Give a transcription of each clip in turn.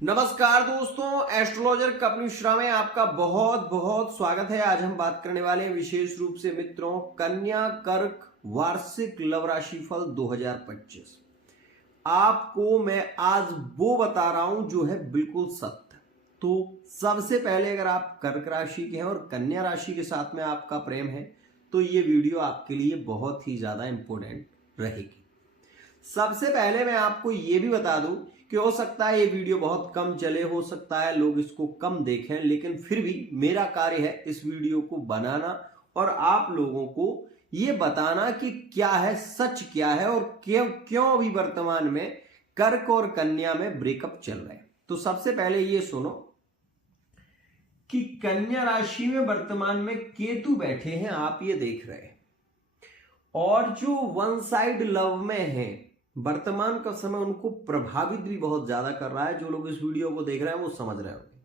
नमस्कार दोस्तों, एस्ट्रोलॉजर कपिल मिश्रा में आपका बहुत बहुत स्वागत है। आज हम बात करने वाले हैं विशेष रूप से मित्रों कन्या कर्क वार्षिक लव राशि फल 2025। आपको मैं आज वो बता रहा हूं जो है बिल्कुल सत्य। तो सबसे पहले अगर आप कर्क राशि के हैं और कन्या राशि के साथ में आपका प्रेम है तो ये वीडियो आपके लिए बहुत ही ज्यादा इंपॉर्टेंट रहेगी। सबसे पहले मैं आपको ये भी बता दूं कि हो सकता है ये वीडियो बहुत कम चले, हो सकता है लोग इसको कम देखें, लेकिन फिर भी मेरा कार्य है इस वीडियो को बनाना और आप लोगों को ये बताना कि क्या है, सच क्या है और क्यों अभी वर्तमान में कर्क और कन्या में ब्रेकअप चल रहे हैं। तो सबसे पहले ये सुनो कि कन्या राशि में वर्तमान में केतु बैठे हैं, आप ये देख रहे हैं, और जो वन साइड लव में है वर्तमान का समय उनको प्रभावित भी बहुत ज्यादा कर रहा है। जो लोग इस वीडियो को देख रहे हैं वो समझ रहे होंगे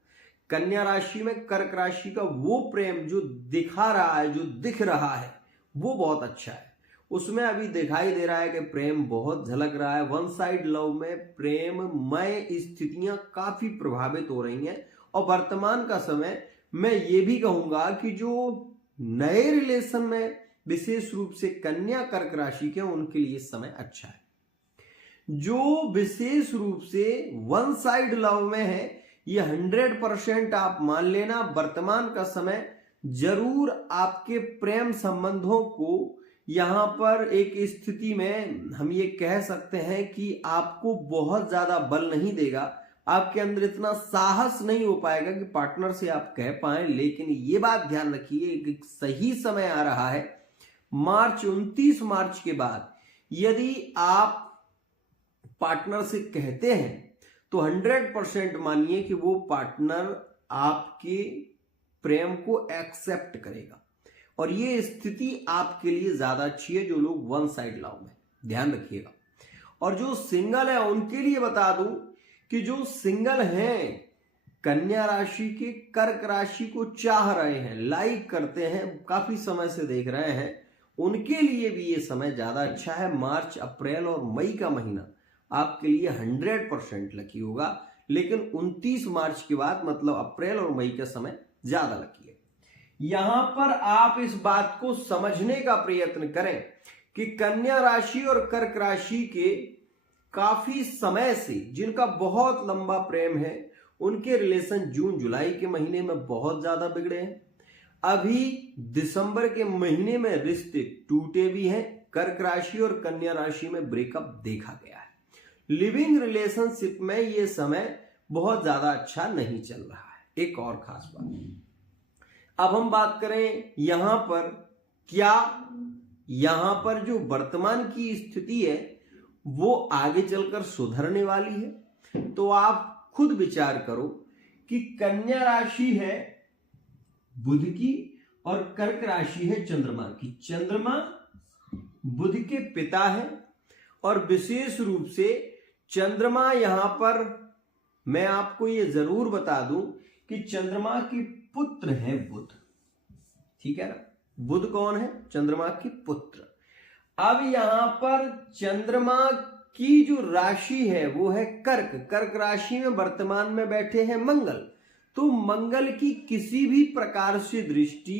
कन्या राशि में कर्क राशि का वो प्रेम जो दिखा रहा है, जो दिख रहा है वो बहुत अच्छा है। उसमें अभी दिखाई दे रहा है कि प्रेम बहुत झलक रहा है। वन साइड लव में प्रेममय स्थितियां काफी प्रभावित हो रही हैं और वर्तमान का समय मैं ये भी कहूंगा कि जो नए रिलेशन में विशेष रूप से कन्या कर्क राशि के उनके लिए समय अच्छा है। जो विशेष रूप से वन साइड लव में है ये 100% आप मान लेना वर्तमान का समय जरूर आपके प्रेम संबंधों को यहां पर एक स्थिति में हम ये कह सकते हैं कि आपको बहुत ज्यादा बल नहीं देगा, आपके अंदर इतना साहस नहीं हो पाएगा कि पार्टनर से आप कह पाए। लेकिन ये बात ध्यान रखिए कि सही समय आ रहा है मार्च 29 मार्च के बाद। यदि आप पार्टनर से कहते हैं तो 100% मानिए कि वो पार्टनर आपके प्रेम को एक्सेप्ट करेगा और ये स्थिति आपके लिए ज्यादा अच्छी है। जो लोग वन साइड लव में, ध्यान रखिएगा। और जो सिंगल है उनके लिए बता दूं कि जो सिंगल हैं कन्या राशि के कर्क राशि को चाह रहे हैं, लाइक करते हैं, काफी समय से देख रहे हैं, उनके लिए भी ये समय ज्यादा अच्छा है। मार्च, अप्रैल और मई का महीना आपके लिए 100% लकी होगा, लेकिन 29 मार्च के बाद मतलब अप्रैल और मई का समय ज्यादा लकी है। यहां पर आप इस बात को समझने का प्रयत्न करें कि कन्या राशि और कर्क राशि के काफी समय से जिनका बहुत लंबा प्रेम है उनके रिलेशन जून जुलाई के महीने में बहुत ज्यादा बिगड़े हैं। अभी दिसंबर के महीने में रिश्ते टूटे भी हैं। कर्क राशि और कन्या राशि में ब्रेकअप देखा गया है। लिविंग रिलेशनशिप में ये समय बहुत ज्यादा अच्छा नहीं चल रहा है। एक और खास बात, अब हम बात करें यहां पर क्या यहां पर जो वर्तमान की स्थिति है वो आगे चलकर सुधरने वाली है। तो आप खुद विचार करो कि कन्या राशि है बुध की और कर्क राशि है चंद्रमा की। चंद्रमा बुध के पिता है और विशेष रूप से चंद्रमा यहां पर मैं आपको यह जरूर बता दूं कि चंद्रमा की पुत्र है बुध, ठीक है ना। बुध कौन है? चंद्रमा की पुत्र। अब यहां पर चंद्रमा की जो राशि है वो है कर्क। कर्क राशि में वर्तमान में बैठे हैं मंगल। तो मंगल की किसी भी प्रकार से दृष्टि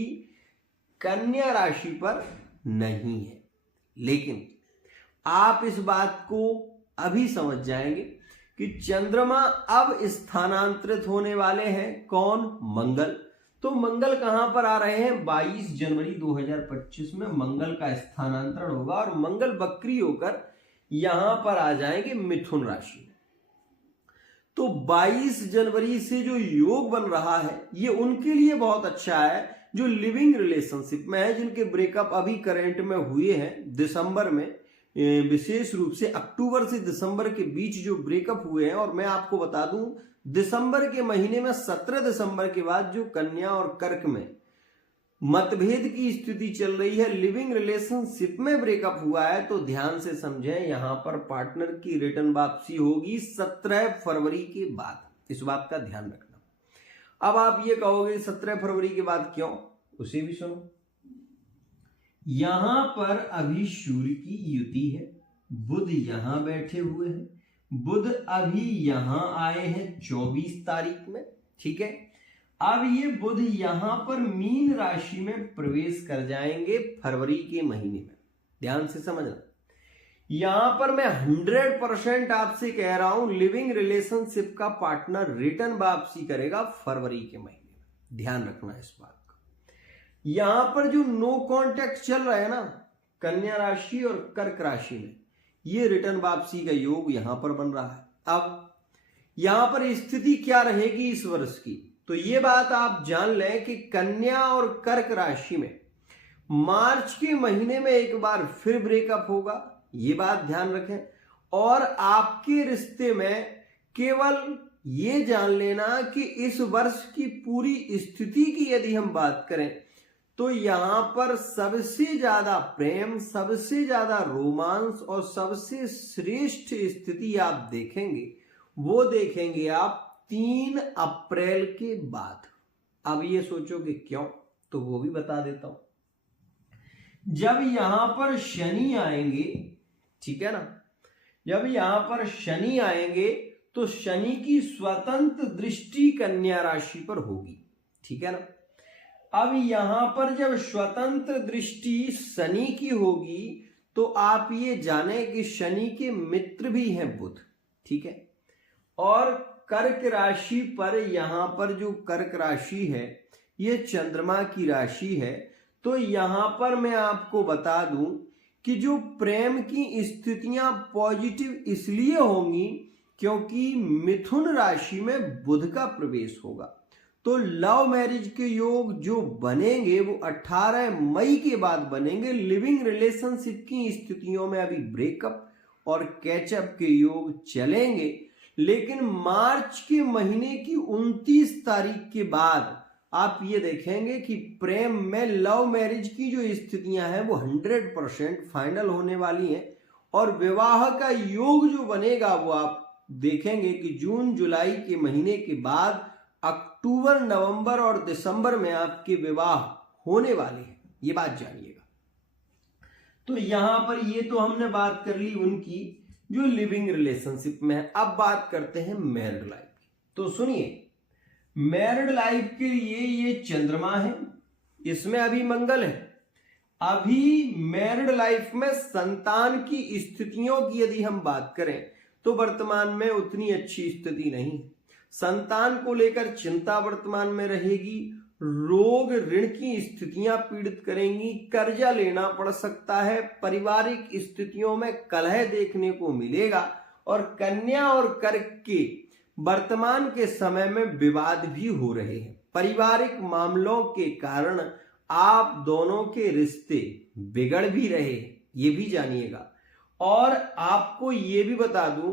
कन्या राशि पर नहीं है, लेकिन आप इस बात को अभी समझ जाएंगे कि चंद्रमा अब स्थानांतरित होने वाले हैं। कौन? मंगल। तो मंगल कहां पर आ रहे हैं? 22 जनवरी 2025 में मंगल का स्थानांतरण होगा और मंगल वक्री होकर यहां पर आ जाएंगे मिथुन राशि में। तो 22 जनवरी से जो योग बन रहा है ये उनके लिए बहुत अच्छा है जो लिविंग रिलेशनशिप में है, जिनके ब्रेकअप अभी करंट में हुए हैं दिसंबर में, विशेष रूप से अक्टूबर से दिसंबर के बीच जो ब्रेकअप हुए हैं। और मैं आपको बता दूं दिसंबर के महीने में 17 दिसंबर के बाद जो कन्या और कर्क में मतभेद की स्थिति चल रही है, लिविंग रिलेशनशिप में ब्रेकअप हुआ है, तो ध्यान से समझें यहां पर पार्टनर की रिटर्न वापसी होगी 17 फरवरी के बाद। इस बात का ध्यान रखना। अब आप ये कहोगे 17 फरवरी के बाद क्यों? उसे भी सुनो। यहां पर अभी सूर्य की युति है, बुध यहां बैठे हुए हैं, बुध अभी यहां आए हैं 24 तारीख में, ठीक है। अब ये बुध यहां पर मीन राशि में प्रवेश कर जाएंगे फरवरी के महीने में। ध्यान से समझना, यहां पर मैं 100% आपसे कह रहा हूं लिविंग रिलेशनशिप का पार्टनर रिटर्न वापसी करेगा फरवरी के महीने में। ध्यान रखना इस बात का। यहां पर जो नो कॉन्टैक्ट चल रहा है ना कन्या राशि और कर्क राशि में, ये रिटर्न वापसी का योग यहां पर बन रहा है। अब यहां पर स्थिति क्या रहेगी इस वर्ष की, तो ये बात आप जान लें कि कन्या और कर्क राशि में मार्च के महीने में एक बार फिर ब्रेकअप होगा, ये बात ध्यान रखें। और आपके रिश्ते में केवल ये जान लेना कि इस वर्ष की पूरी स्थिति की यदि हम बात करें तो यहां पर सबसे ज्यादा प्रेम, सबसे ज्यादा रोमांस और सबसे श्रेष्ठ स्थिति आप देखेंगे, वो देखेंगे आप 3 अप्रैल के बाद। अब ये सोचोगे क्यों, तो वो भी बता देता हूं। जब यहां पर शनि आएंगे, ठीक है ना, जब यहां पर शनि आएंगे तो शनि की स्वतंत्र दृष्टि कन्या राशि पर होगी, ठीक है ना। अब यहां पर जब स्वतंत्र दृष्टि शनि की होगी तो आप ये जाने कि शनि के मित्र भी हैं बुध, ठीक है। और कर्क राशि पर, यहां पर जो कर्क राशि है ये चंद्रमा की राशि है, तो यहां पर मैं आपको बता दूं कि जो प्रेम की स्थितियां पॉजिटिव इसलिए होंगी क्योंकि मिथुन राशि में बुध का प्रवेश होगा। तो लव मैरिज के योग जो बनेंगे वो 18 मई के बाद बनेंगे। लिविंग रिलेशनशिप की स्थितियों में अभी ब्रेकअप और कैचअप के योग चलेंगे, लेकिन मार्च के महीने की 29 तारीख के बाद आप ये देखेंगे कि प्रेम में लव मैरिज की जो स्थितियां हैं वो 100% फाइनल होने वाली हैं। और विवाह का योग जो बनेगा वो आप देखेंगे कि जून जुलाई के महीने के बाद अक्टूबर, नवंबर और दिसंबर में आपके विवाह होने वाले हैं, ये बात जानिएगा। तो यहां पर ये तो हमने बात कर ली उनकी जो लिविंग रिलेशनशिप में है। अब बात करते हैं मैरिड लाइफ की। तो सुनिए, मैरिड लाइफ के लिए ये चंद्रमा है, इसमें अभी मंगल है। अभी मैरिड लाइफ में संतान की स्थितियों की यदि हम बात करें तो वर्तमान में उतनी अच्छी स्थिति नहीं। संतान को लेकर चिंता वर्तमान में रहेगी, रोग ऋण की स्थितियां पीड़ित करेंगी, कर्जा लेना पड़ सकता है, पारिवारिक स्थितियों में कलह देखने को मिलेगा और कन्या और कर्क के वर्तमान के समय में विवाद भी हो रहे हैं। पारिवारिक मामलों के कारण आप दोनों के रिश्ते बिगड़ भी रहे हैं, ये भी जानिएगा। और आपको ये भी बता दूं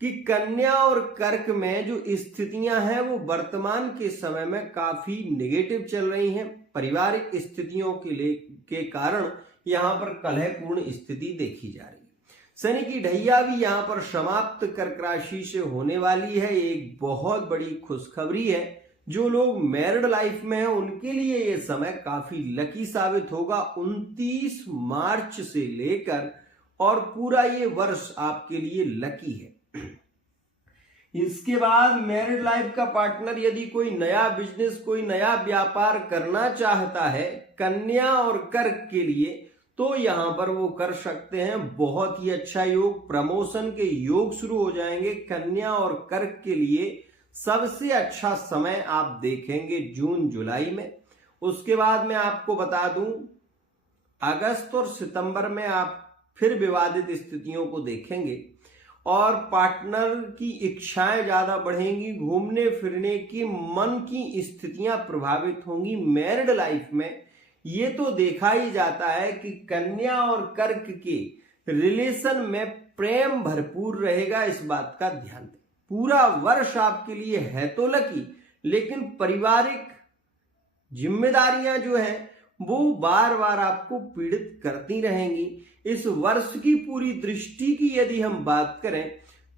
कि कन्या और कर्क में जो स्थितियां हैं वो वर्तमान के समय में काफी नेगेटिव चल रही हैं। पारिवारिक स्थितियों के कारण यहां पर कलहपूर्ण स्थिति देखी जा रही है। शनि की ढैया भी यहां पर समाप्त कर्क राशि से होने वाली है। एक बहुत बड़ी खुशखबरी है, जो लोग मैरिड लाइफ में हैं उनके लिए ये समय काफी लकी साबित होगा। 29 मार्च से लेकर और पूरा ये वर्ष आपके लिए लकी है। इसके बाद मैरिड लाइफ का पार्टनर यदि कोई नया बिजनेस, कोई नया व्यापार करना चाहता है कन्या और कर्क के लिए, तो यहां पर वो कर सकते हैं। बहुत ही अच्छा योग, प्रमोशन के योग शुरू हो जाएंगे। कन्या और कर्क के लिए सबसे अच्छा समय आप देखेंगे जून जुलाई में। उसके बाद मैं आपको बता दूं अगस्त और सितंबर में आप फिर विवादित स्थितियों को देखेंगे और पार्टनर की इच्छाएं ज्यादा बढ़ेंगी, घूमने फिरने की मन की स्थितियां प्रभावित होंगी। मैरिड लाइफ में ये तो देखा ही जाता है कि कन्या और कर्क के रिलेशन में प्रेम भरपूर रहेगा, इस बात का ध्यान दें। पूरा वर्ष आपके लिए है तो लकी, लेकिन पारिवारिक जिम्मेदारियां जो हैं वो बार बार आपको पीड़ित करती रहेंगी। इस वर्ष की पूरी दृष्टि की यदि हम बात करें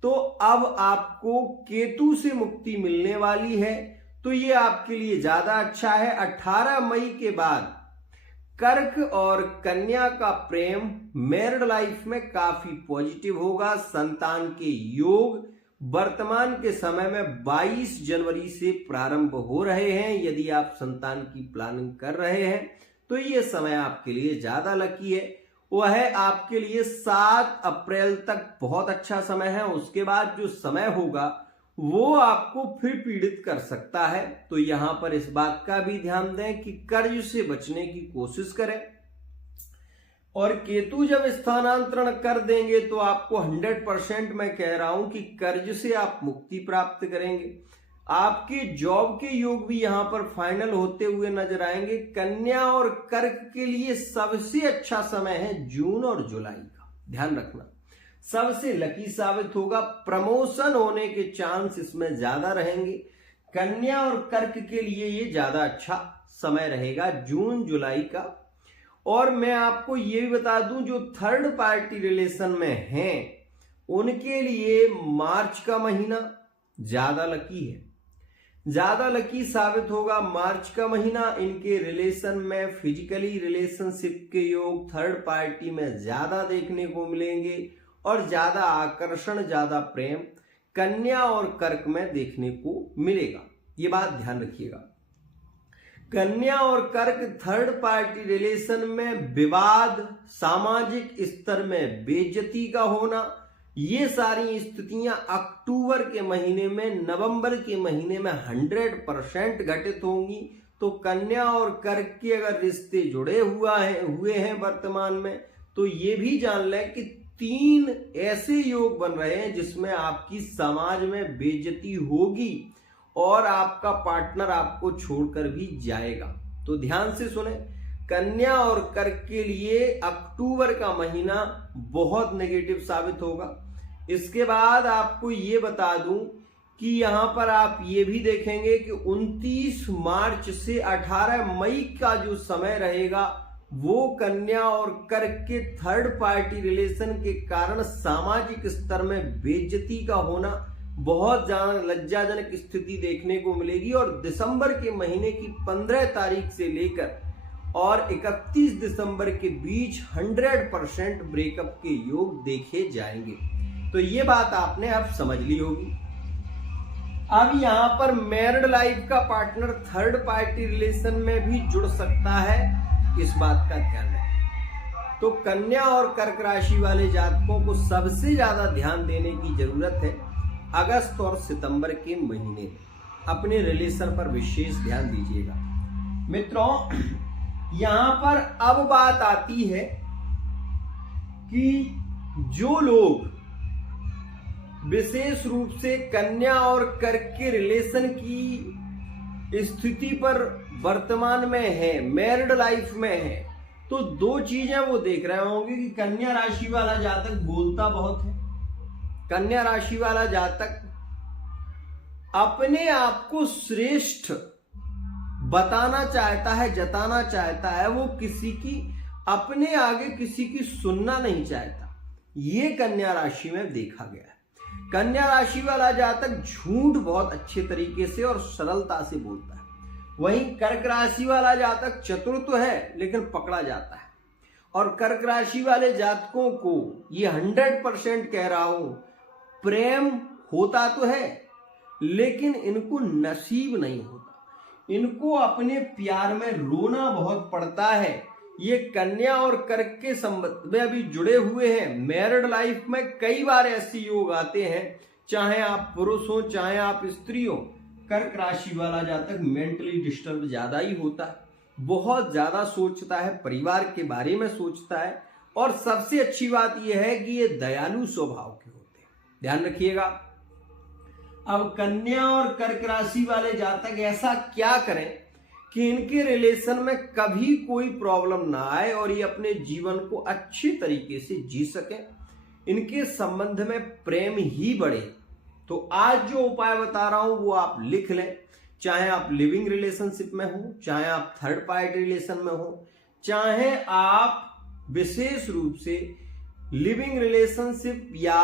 तो अब आपको केतु से मुक्ति मिलने वाली है, तो ये आपके लिए ज्यादा अच्छा है। 18 मई के बाद कर्क और कन्या का प्रेम मैरिड लाइफ में काफी पॉजिटिव होगा। संतान के योग वर्तमान के समय में 22 जनवरी से प्रारंभ हो रहे हैं। यदि आप संतान की प्लानिंग कर रहे हैं तो ये समय आपके लिए ज्यादा लकी है। वह आपके लिए 7 अप्रैल तक बहुत अच्छा समय है। उसके बाद जो समय होगा वो आपको फिर पीड़ित कर सकता है। तो यहां पर इस बात का भी ध्यान दें कि कर्ज से बचने की कोशिश करें। और केतु जब स्थानांतरण कर देंगे तो आपको 100% मैं कह रहा हूं कि कर्ज से आप मुक्ति प्राप्त करेंगे। आपके जॉब के योग भी यहां पर फाइनल होते हुए नजर आएंगे। कन्या और कर्क के लिए सबसे अच्छा समय है जून और जुलाई का, ध्यान रखना सबसे लकी साबित होगा। प्रमोशन होने के चांस इसमें ज्यादा रहेंगे। कन्या और कर्क के लिए ये ज्यादा अच्छा समय रहेगा जून जुलाई का। और मैं आपको ये भी बता दूं जो थर्ड पार्टी रिलेशन में हैं उनके लिए मार्च का महीना ज्यादा लकी है, ज्यादा लकी साबित होगा। मार्च का महीना इनके रिलेशन में फिजिकली रिलेशनशिप के योग थर्ड पार्टी में ज्यादा देखने को मिलेंगे और ज्यादा आकर्षण ज्यादा प्रेम कन्या और कर्क में देखने को मिलेगा। ये बात ध्यान रखिएगा। कन्या और कर्क थर्ड पार्टी रिलेशन में विवाद, सामाजिक स्तर में बेइज्जती का होना, ये सारी स्थितियां अक्टूबर के महीने में नवंबर के महीने में 100% घटित होंगी। तो कन्या और कर्क के अगर रिश्ते जुड़े हुए हैं वर्तमान में तो ये भी जान लें कि 3 ऐसे योग बन रहे हैं जिसमें आपकी समाज में बेइज्जती होगी और आपका पार्टनर आपको छोड़कर भी जाएगा। तो ध्यान से सुने, कन्या और कर्क के लिए अक्टूबर का महीना बहुत नेगेटिव साबित होगा। इसके बाद आपको ये बता दूं कि यहां पर आप ये भी देखेंगे कि 29 मार्च से 18 मई का जो समय रहेगा वो कन्या और कर्क के थर्ड पार्टी रिलेशन के कारण सामाजिक स्तर में बेइज्जती का होना, बहुत ज्यादा लज्जाजनक स्थिति देखने को मिलेगी। और दिसंबर के महीने की 15 तारीख से लेकर और 31 दिसंबर के बीच 100% ब्रेकअप के योग देखे जाएंगे। तो ये बात आपने अब समझ ली होगी। अब यहां पर मैरिड लाइफ का पार्टनर थर्ड पार्टी रिलेशन में भी जुड़ सकता है, इस बात का ध्यान रखें। तो कन्या और कर्क राशि वाले जातकों को सबसे ज्यादा ध्यान देने की जरूरत है अगस्त और सितंबर के महीने में। अपने रिलेशन पर विशेष ध्यान दीजिएगा मित्रों। यहां पर अब बात आती है कि जो लोग विशेष रूप से कन्या और कर्क के रिलेशन की स्थिति पर वर्तमान में है, मैरिड लाइफ में है, तो 2 चीजें वो देख रहे होंगे कि कन्या राशि वाला जातक बोलता बहुत है। कन्या राशि वाला जातक अपने आप को श्रेष्ठ बताना चाहता है, जताना चाहता है। वो किसी की अपने आगे किसी की सुनना नहीं चाहता। ये कन्या राशि में देखा गया है। कन्या राशि वाला जातक झूठ बहुत अच्छे तरीके से और सरलता से बोलता है। वहीं कर्क राशि वाला जातक चतुर तो है लेकिन पकड़ा जाता है। और कर्क राशि वाले जातकों को ये 100% कह रहा हूं, प्रेम होता तो है लेकिन इनको नसीब नहीं होता। इनको अपने प्यार में रोना बहुत पड़ता है। ये कन्या और कर्क के संबंध में अभी जुड़े हुए हैं। मैरिड लाइफ में कई बार ऐसे योग आते हैं, चाहे आप पुरुष हो चाहे आप स्त्री हो, कर्क राशि वाला जातक मेंटली डिस्टर्ब ज्यादा ही होता है, बहुत ज्यादा सोचता है, परिवार के बारे में सोचता है। और सबसे अच्छी बात यह है कि ये दयालु स्वभाव के होते हैं, ध्यान रखिएगा। अब कन्या और कर्क राशि वाले जातक ऐसा क्या करें कि इनके रिलेशन में कभी कोई प्रॉब्लम ना आए और ये अपने जीवन को अच्छी तरीके से जी सकें, इनके संबंध में प्रेम ही बढ़े। तो आज जो उपाय बता रहा हूं वो आप लिख लें। चाहे आप लिविंग रिलेशनशिप में हो, चाहे आप थर्ड पार्टी रिलेशन में हो, चाहे आप विशेष रूप से लिविंग रिलेशनशिप या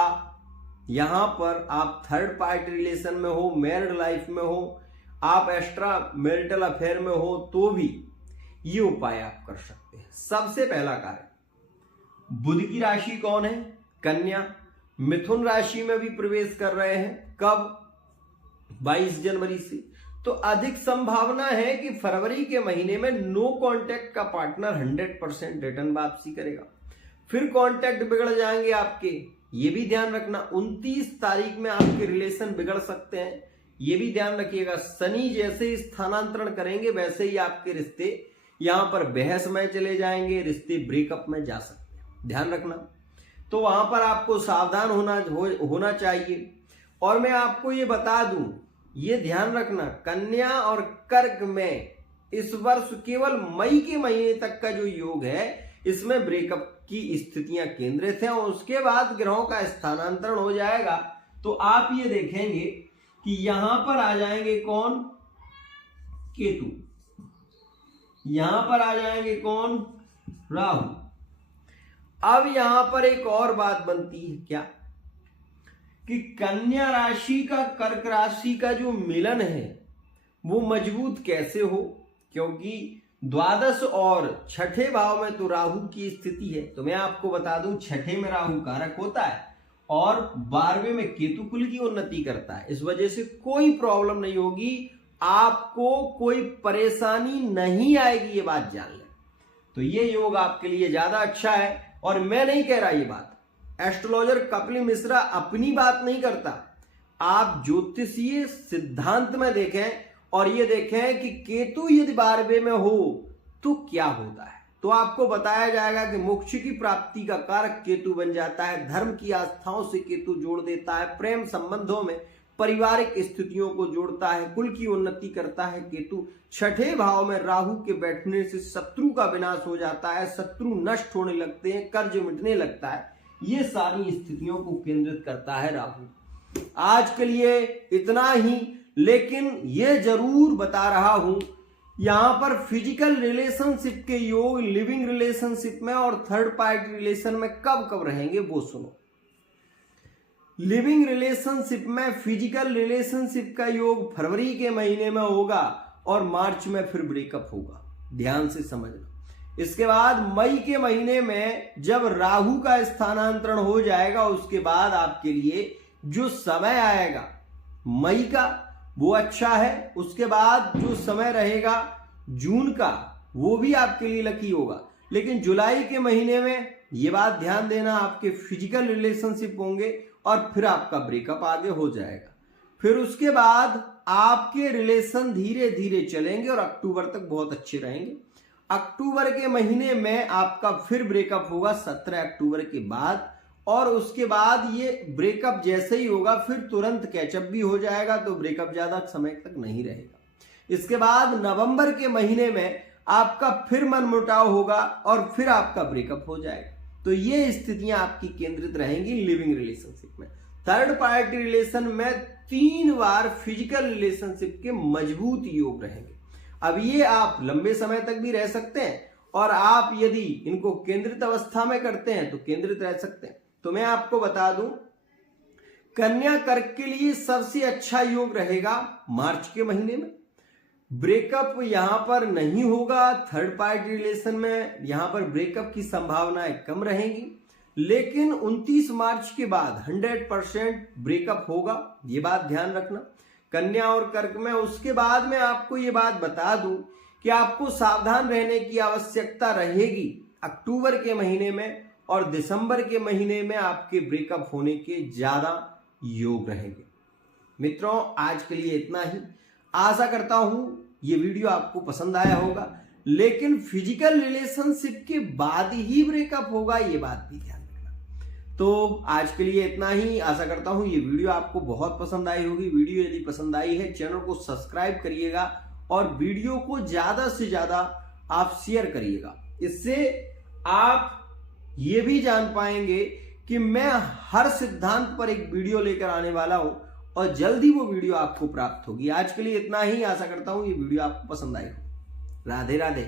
यहां पर आप थर्ड पार्टी रिलेशन में हो, मैरिड लाइफ में हो, आप एक्स्ट्रा मैरिटल अफेयर में हो, तो भी ये उपाय आप कर सकते हैं। सबसे पहला कार्य, बुध की राशि कौन है? कन्या। मिथुन राशि में भी प्रवेश कर रहे हैं। कब? 22 जनवरी से। तो अधिक संभावना है कि फरवरी के महीने में नो कांटेक्ट का पार्टनर 100% रिटर्न वापसी करेगा। फिर कांटेक्ट बिगड़ जाएंगे आपके, ये भी ध्यान रखना। 29 तारीख में आपके रिलेशन बिगड़ सकते हैं, ये भी ध्यान रखिएगा। शनि जैसे स्थानांतरण करेंगे वैसे ही आपके रिश्ते यहां पर बहस में चले जाएंगे, रिश्ते ब्रेकअप में जा सकते हैं, ध्यान रखना। तो वहां पर आपको सावधान होना चाहिए। और मैं आपको ये बता दूं, ये ध्यान रखना, कन्या और कर्क में इस वर्ष केवल मई के महीने तक का जो योग है इसमें ब्रेकअप की स्थितियां केंद्रित हैं, और उसके बाद ग्रहों का स्थानांतरण हो जाएगा। तो आप ये देखेंगे कि यहां पर आ जाएंगे कौन? केतु। यहां पर आ जाएंगे कौन? राहु। अब यहां पर एक और बात बनती है, क्या कि कन्या राशि का कर्क राशि का जो मिलन है वो मजबूत कैसे हो? क्योंकि द्वादश और छठे भाव में तो राहु की स्थिति है। तो मैं आपको बता दूं, छठे में राहु कारक होता है और 12वें में केतु कुल की उन्नति करता है। इस वजह से कोई प्रॉब्लम नहीं होगी, आपको कोई परेशानी नहीं आएगी, ये बात जान लें। तो ये योग आपके लिए ज्यादा अच्छा है। और मैं नहीं कह रहा ये बात, एस्ट्रोलॉजर कपिल मिश्रा अपनी बात नहीं करता। आप ज्योतिषीय सिद्धांत में देखें और ये देखें कि केतु यदि 12वें में हो तो क्या होता है। तो आपको बताया जाएगा कि मोक्ष की प्राप्ति का कारक केतु बन जाता है, धर्म की आस्थाओं से केतु जोड़ देता है, प्रेम संबंधों में पारिवारिक स्थितियों को जोड़ता है, कुल की उन्नति करता है केतु। छठे भाव में राहु के बैठने से शत्रु का विनाश हो जाता है, शत्रु नष्ट होने लगते हैं, कर्ज मिटने लगता है। ये सारी स्थितियों को केंद्रित करता है राहु। आज के लिए इतना ही, लेकिन ये जरूर बता रहा हूं, यहां पर फिजिकल रिलेशनशिप के योग लिविंग रिलेशनशिप में और थर्ड पार्टी रिलेशन में कब कब रहेंगे वो सुनो। लिविंग रिलेशनशिप में फिजिकल रिलेशनशिप का योग फरवरी के महीने में होगा और मार्च में फिर ब्रेकअप होगा, ध्यान से समझना। इसके बाद मई के महीने में जब राहु का स्थानांतरण हो जाएगा, उसके बाद आपके लिए जो समय आएगा मई का वो अच्छा है। उसके बाद जो समय रहेगा जून का वो भी आपके लिए लकी होगा। लेकिन जुलाई के महीने में ये बात ध्यान देना, आपके फिजिकल रिलेशनशिप होंगे और फिर आपका ब्रेकअप आगे हो जाएगा। फिर उसके बाद आपके रिलेशन धीरे धीरे चलेंगे और अक्टूबर तक बहुत अच्छे रहेंगे। अक्टूबर के महीने में आपका फिर ब्रेकअप होगा 17 अक्टूबर के बाद, और उसके बाद ये ब्रेकअप जैसे ही होगा फिर तुरंत कैचअप भी हो जाएगा, तो ब्रेकअप ज्यादा समय तक नहीं रहेगा। इसके बाद नवंबर के महीने में आपका फिर मनमुटाव होगा और फिर आपका ब्रेकअप हो जाएगा। तो ये स्थितियां आपकी केंद्रित रहेंगी लिविंग रिलेशनशिप में। थर्ड पार्टी रिलेशन में 3 बार फिजिकल रिलेशनशिप के मजबूत योग रहेंगे। अब ये आप लंबे समय तक भी रह सकते हैं, और आप यदि इनको केंद्रित अवस्था में करते हैं तो केंद्रित रह सकते हैं। तो मैं आपको बता दूं, कन्या कर्क के लिए सबसे अच्छा योग रहेगा मार्च के महीने में। ब्रेकअप यहां पर नहीं होगा, थर्ड पार्टी रिलेशन में यहां पर ब्रेकअप की संभावनाएं कम रहेंगी, लेकिन 29 मार्च के बाद 100% ब्रेकअप होगा, ये बात ध्यान रखना कन्या और कर्क में। उसके बाद में आपको ये बात बता दूं कि आपको सावधान रहने की आवश्यकता रहेगी अक्टूबर के महीने में और दिसंबर के महीने में आपके ब्रेकअप होने के ज्यादा योग रहेंगे। मित्रों, आज के लिए इतना ही। आशा करता हूं ये वीडियो आपको पसंद आया होगा, लेकिन फिजिकल रिलेशनशिप के बाद ही ब्रेकअप होगा, ये बात भी ध्यान रखना। तो आज के लिए इतना ही। आशा करता हूं ये वीडियो आपको बहुत पसंद आई होगी। वीडियो यदि पसंद आई है, चैनल को सब्सक्राइब करिएगा और वीडियो को ज्यादा से ज्यादा आप शेयर करिएगा। इससे आप ये भी जान पाएंगे कि मैं हर सिद्धांत पर एक वीडियो लेकर आने वाला हूं और जल्दी वो वीडियो आपको प्राप्त होगी। आज के लिए इतना ही। आशा करता हूं ये वीडियो आपको पसंद आएगा। राधे राधे।